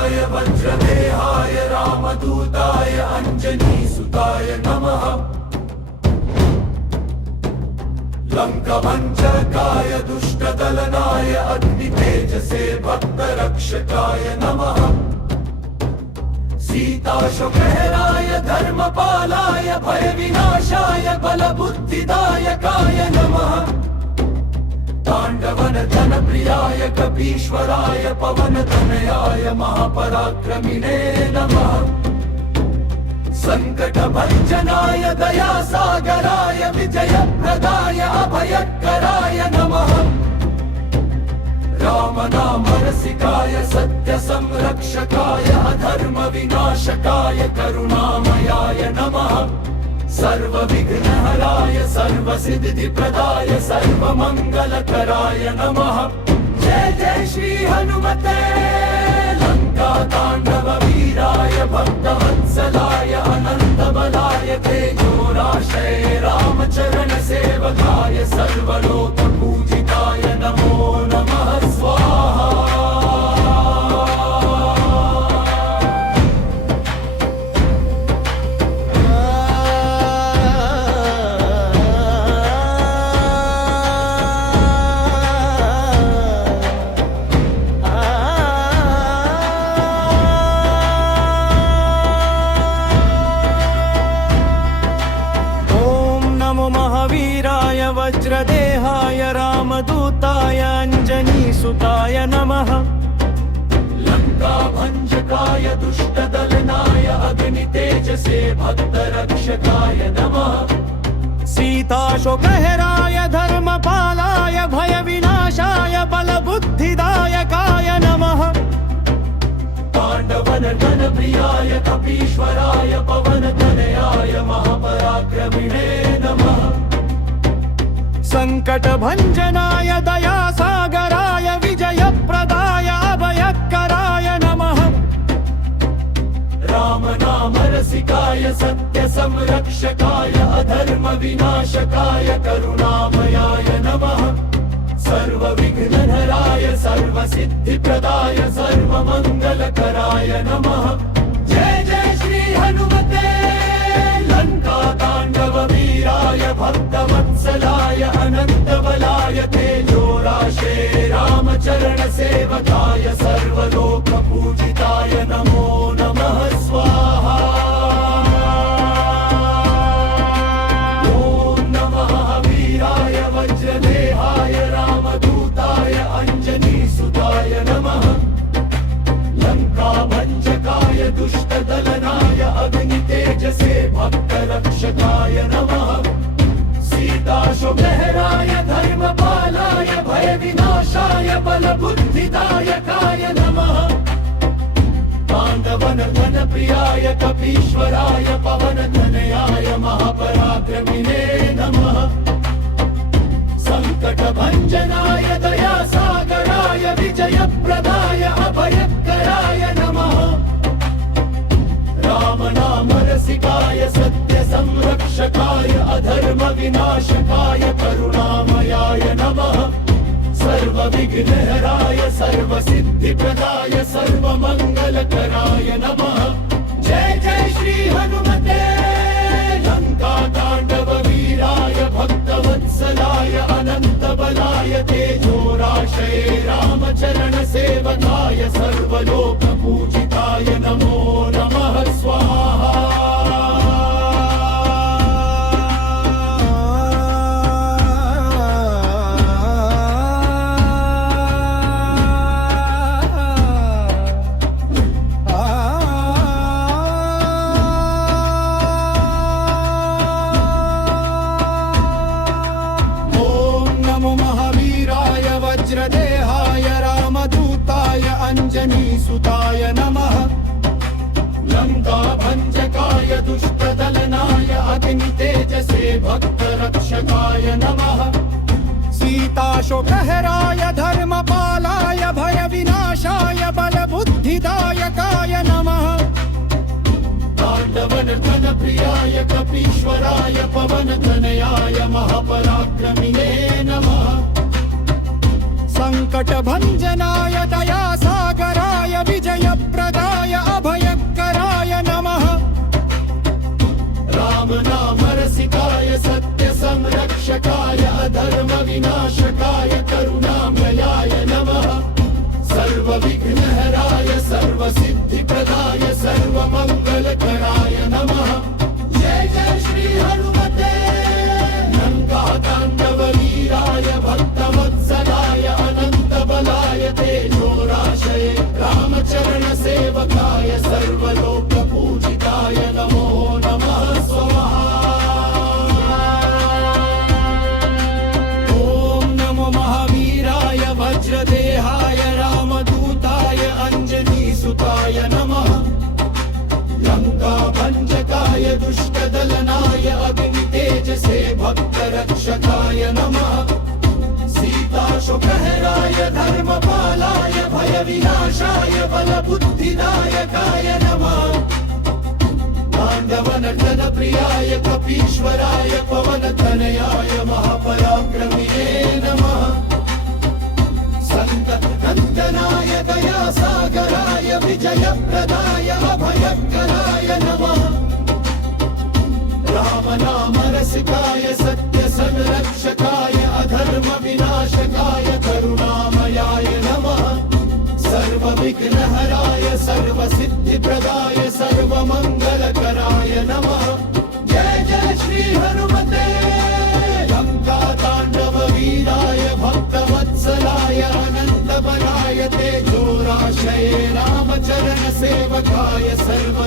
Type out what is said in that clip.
वीराय वज्रदेहाय रामदूताय अंजनीसुताय नमः। लंकाभञ्जकाय दुष्टदलनाय अग्नितेजसे भक्तरक्षकाय नमः। सीताशोकहराय धर्मपालाय भयविनाशाय बलबुद्धिदायकाय नमः। ताण्डवनतनप्रियाय कपीश्वराय पवनतनयाय महापराक्रमिणे नमः। संकटभञ्जनाय दयासागराय विजयप्रदाय अभयकराय नमः। रामनामरसिकाय सत्यसंरक्षकाय अधर्मविनाशकाय करुणामयाय नमः। सर्वविघ्नहराय सर्वसिद्धिप्रदाय सर्वमङ्गलकराय नमः। जय जय श्री हनुमते लङ्काताण्डववीराय भक्तवत्सलाय अनन्तबलाय तेजोराशये रामचरणसेवकाय सर्वलोकपूजिताय नमो नमः स्वाहा। वज्रदेहाय रामदूताय अंजनीसुताय नमः। लंकाभञ्जकाय दुष्टदलनाय अग्नितेजसे भक्तरक्षकाय नमः। सीताशोकहराय धर्मपालाय भयविनाशाय बलबुद्धिदायकाय नमः। ताण्डवनतनप्रियाय कपीश्वराय पवनतनयाय महापराक्रमिणे नमः। संकटभञ्जनाय दयासागराय विजयप्रदाय अभयकराय नमः। रामनामरसिकाय सत्यसंरक्षकाय अधर्मविनाशकाय करुणामयाय नमः। सर्वविघ्नहराय सर्वसिद्धिप्रदाय सर्वमङ्गलकराय नमः। जय जय श्री हनुमते लङ्काताण्डववीराय भक्तवत्सलाय अनन्तबलाय तेजोराशये रामचरणसेवकाय सर्वलोकपूजिताय नमो नमः स्वाहा। ॐ नमः वीराय वज्रदेहाय रामदूताय अंजनीसुताय नमः। लंकाभञ्जकाय दुष्टदलनाय अग्नितेजसे भक्तरक्षकाय नमः। सीताशोकहराय धर्मपालाय भयविनाशाय बलबुद्धिदायकाय नमः। ताण्डवनतनप्रियाय कपीश्वराय पवनतनयाय महापराक्रमिणे नमः। संकटभञ्जनाय दयासागराय विजयप्रदाय अभयकराय नमः। रामनामरसिकाय सत्यसंरक्षकाय अधर्मविनाशकाय करुणामयाय नमः। सर्वविघ्नहराय सर्वसिद्धिप्रदाय सर्वमङ्गलकराय नमः। जय जय श्री हनुमते लङ्काताण्डववीराय भक्तवत्सलाय अनन्तबलाय तेजोराशये रामचरणसेवकाय सर्वलोकपूजिताय नमो नमः स्वाहा। वज्रदेहाय रामदूताय अंजनीसुताय नमः। लंकाभञ्जकाय दुष्टदलनाय अग्नितेजसे भक्तरक्षकाय नमः। सीताशोकहराय धर्मपालाय भयविनाशाय बलबुद्धिदायकाय नमः। ताण्डवनतनप्रियाय कपीश्वराय पवनतनयाय महापराक्रमिणे नमः। संकटभञ्जनाय दयासागराय विजयप्रदाय रक्षकाय नमः सीताशोकहराय धर्मपालाय भयविनाशाय बलबुद्धिदायकाय नमः पाण्डवनटनप्रियाय कपीश्वराय पवनतनयाय महापराक्रमिणे नमः सन्ततनन्दनाय दयासागराय विजयप्रदाय अभयकराय नमः रामनामरसिकाय सत्यसंरक्षकाय अधर्मविनाशकाय करुणामयाय नमः सर्वविघ्नहराय सर्वसिद्धिप्रदाय सर्वमङ्गलकराय नमः जय जय श्री हनुमते लङ्काताण्डववीराय भक्तवत्सलाय अनन्तमनाय तेजोराशये रामचरणसेवकाय सर्व